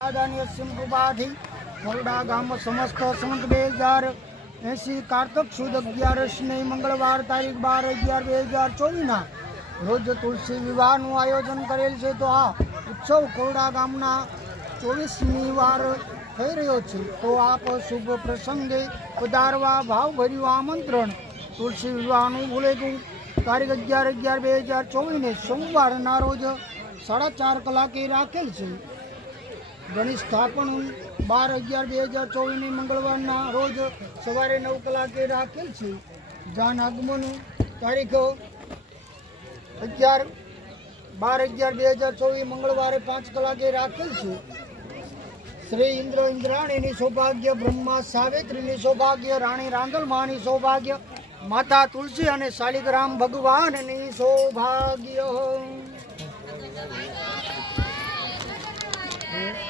આદાનીય સિંહુબાથી મોરડા ગામમાં સમસ્ત સંત 2080 કાર્તક સુદ 11 મંગળવાર તારીખ 12/11/2024 રોજ તુલસી વિવાહનું આયોજન કરેલ છે। તો આ ઉત્સવ કોરડા ગામના 24મી વાર થઈ રહ્યો છે। તો આપ શુભ પ્રસંગે પધારવા ભાવભર્યું આમંત્રણ। તુલસી વિવાહનું ભૂલેગું તારીખ 11/11/2024 સોમવારના રોજ 4:30 કલાકે રાખેલ છે। ગણેશ સ્થાપન 12/11/2024 મંગળવારના રોજ સવારે 9 કલાકે રાખેલ છે। જાન આગમન તારીખ 12/11/2024 મંગળવારે 5 કલાકે રાખેલ છે। શ્રી ઇન્દ્ર ઇન્દ્રાણીની સૌભાગ્ય, બ્રહ્મા સાવિત્રીની સૌભાગ્ય, રાણી રાંદલમાની સૌભાગ્ય, માતા તુલસી અને શાલિગ્રામ ભગવાનની સૌભાગ્ય।